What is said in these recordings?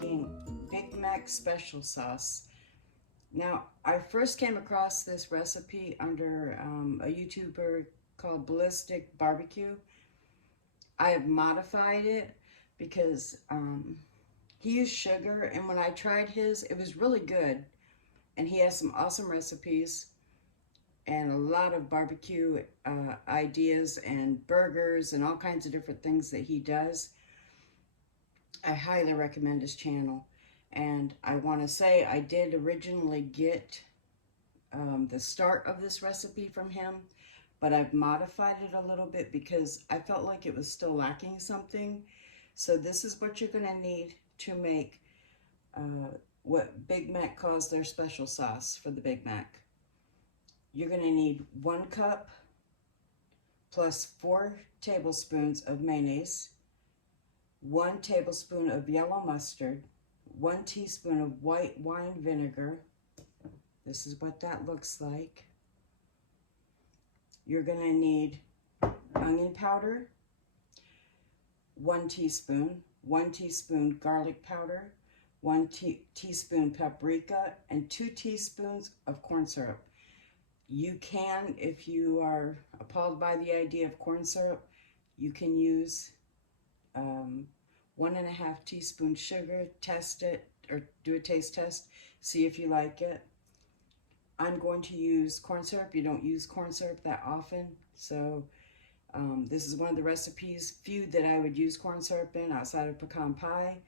making Big Mac special sauce. Now, I first came across this recipe under a YouTuber called Ballistic Barbecue. I have modified it because he used sugar, and when I tried his, it was really good. And he has some awesome recipes and a lot of barbecue ideas and burgers and all kinds of different things that he does. I highly recommend his channel. And I want to say I did originally get the start of this recipe from him, but I've modified it a little bit because I felt like it was still lacking something. So this is what you're going to need to make what Big Mac calls their special sauce for the Big Mac. You're going to need 1 cup plus 4 tablespoons of mayonnaise, 1 tablespoon of yellow mustard, 1 teaspoon of white wine vinegar. This is what that looks like. You're going to need onion powder, 1 teaspoon, 1 teaspoon garlic powder, 1 teaspoon paprika, and 2 teaspoons of corn syrup. You can, if you are appalled by the idea of corn syrup, you can use 1.5 teaspoons sugar, test it, or do a taste test, see if you like it. I'm going to use corn syrup. You don't use corn syrup that often, so this is one of the recipes, few that I would use corn syrup in outside of pecan pie.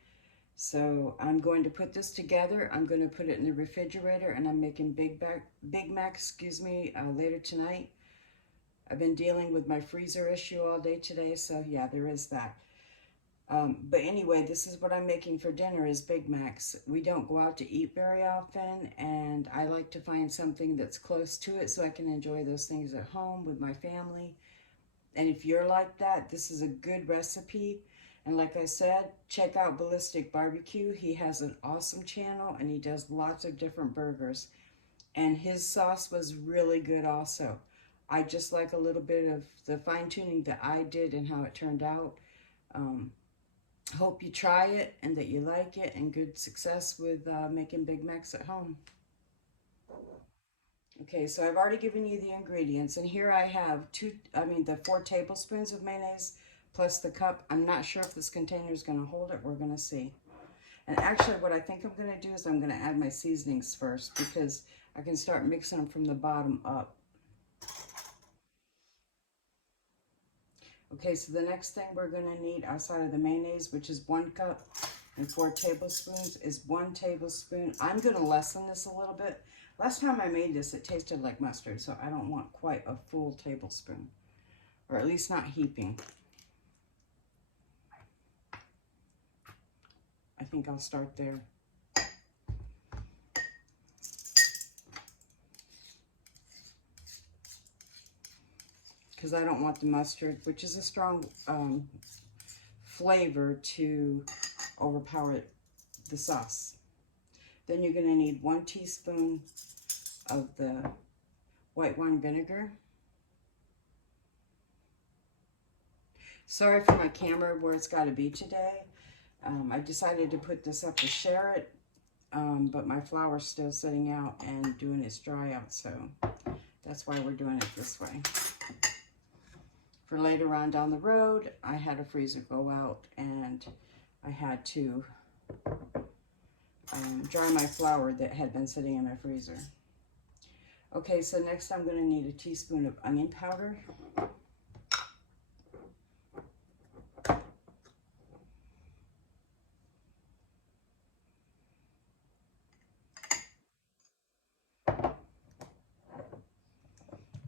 So I'm going to put this together. I'm going to put it in the refrigerator, and I'm making Big Mac, later tonight. I've been dealing with my freezer issue all day today, so yeah, there is that. But anyway, this is what I'm making for dinner is Big Macs. We don't go out to eat very often, and I like to find something that's close to it so I can enjoy those things at home with my family. And if you're like that, this is a good recipe. And like I said, check out Ballistic Barbecue. He has an awesome channel, and he does lots of different burgers. And his sauce was really good also. I just like a little bit of the fine-tuning that I did and how it turned out. Hope you try it and that you like it, and good success with making Big Macs at home. Okay, so I've already given you the ingredients, and here I have the 4 tablespoons of mayonnaise plus the cup. I'm not sure if this container is going to hold it. We're going to see. And actually, what I think I'm going to do is I'm going to add my seasonings first, because I can start mixing them from the bottom up. Okay, so the next thing we're going to need outside of the mayonnaise, which is 1 cup and 4 tablespoons, is 1 tablespoon. I'm going to lessen this a little bit. Last time I made this, it tasted like mustard, so I don't want quite a full tablespoon, or at least not heaping. I think I'll start there. Because I don't want the mustard, which is a strong flavor, to overpower the sauce. Then you're going to need 1 teaspoon of the white wine vinegar. Sorry for my camera where it's got to be today. I decided to put this up to share it, but my flour's still sitting out and doing its dry out, so that's why we're doing it this way. For later on down the road, I had a freezer go out, and I had to dry my flour that had been sitting in my freezer. Okay, so next I'm going to need a teaspoon of onion powder.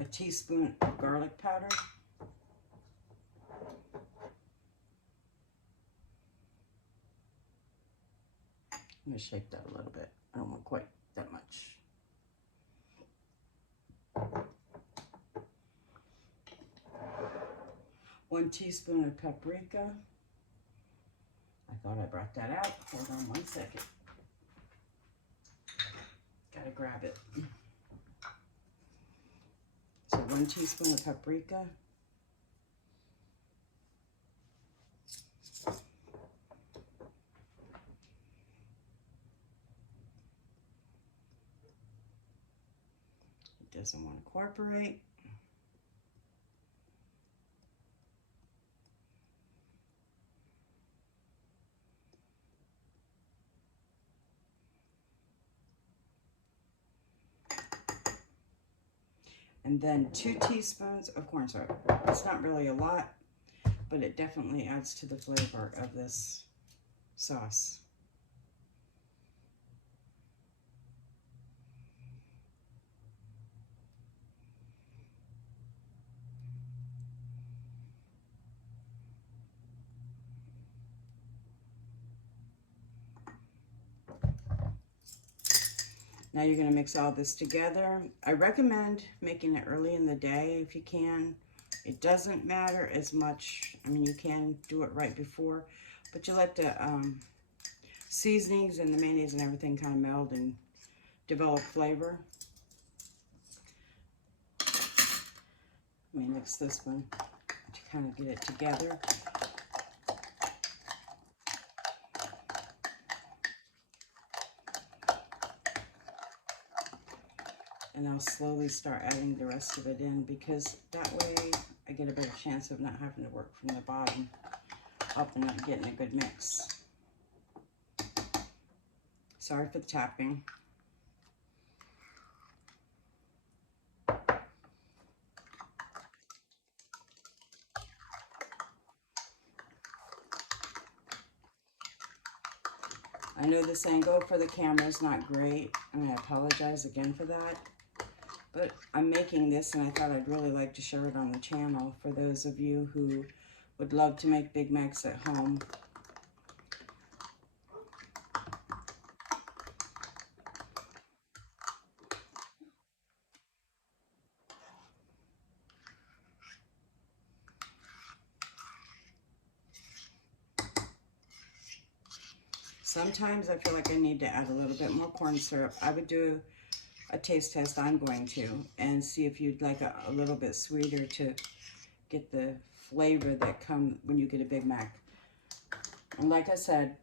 A teaspoon of garlic powder. I'm going to shake that a little bit. I don't want quite that much. One teaspoon of paprika. I thought I brought that out. Hold on 1 second. Gotta grab it. So 1 teaspoon of paprika. doesn't want to cooperate. And then 2 teaspoons of cornstarch. It's not really a lot, but it definitely adds to the flavor of this sauce. Now you're going to mix all this together. I recommend making it early in the day if you can. It doesn't matter as much. I mean, you can do it right before, but you let the seasonings and the mayonnaise and everything kind of meld and develop flavor. Let me mix this one to kind of get it together. And I'll slowly start adding the rest of it in, because that way I get a better chance of not having to work from the bottom up and not getting a good mix. Sorry for the tapping. I know this angle for the camera is not great, and I apologize again for that. But I'm making this, and I thought I'd really like to share it on the channel for those of you who would love to make Big Macs at home. Sometimes I feel like I need to add a little bit more corn syrup. I would do a taste test, I'm going to, and see if you'd like a little bit sweeter to get the flavor that comes when you get a Big Mac. And like I said,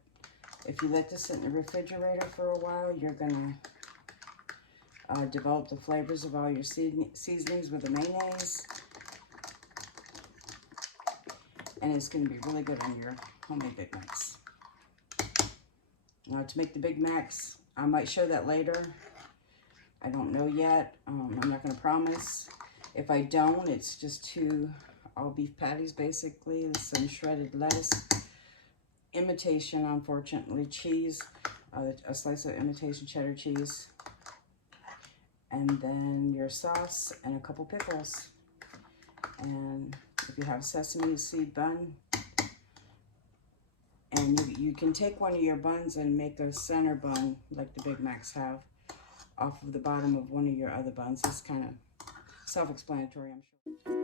if you let this sit in the refrigerator for a while, you're gonna develop the flavors of all your seasonings with the mayonnaise, and it's gonna be really good on your homemade Big Macs. Now, to make the Big Macs, I might show that later. I don't know yet. I'm not going to promise. If I don't, it's just 2 all beef patties, basically, with some shredded lettuce, imitation, unfortunately, cheese, a slice of imitation cheddar cheese, and then your sauce and a couple pickles. And if you have sesame seed bun, and you can take one of your buns and make a center bun like the Big Macs have off of the bottom of one of your other buns. It's kind of self-explanatory, I'm sure.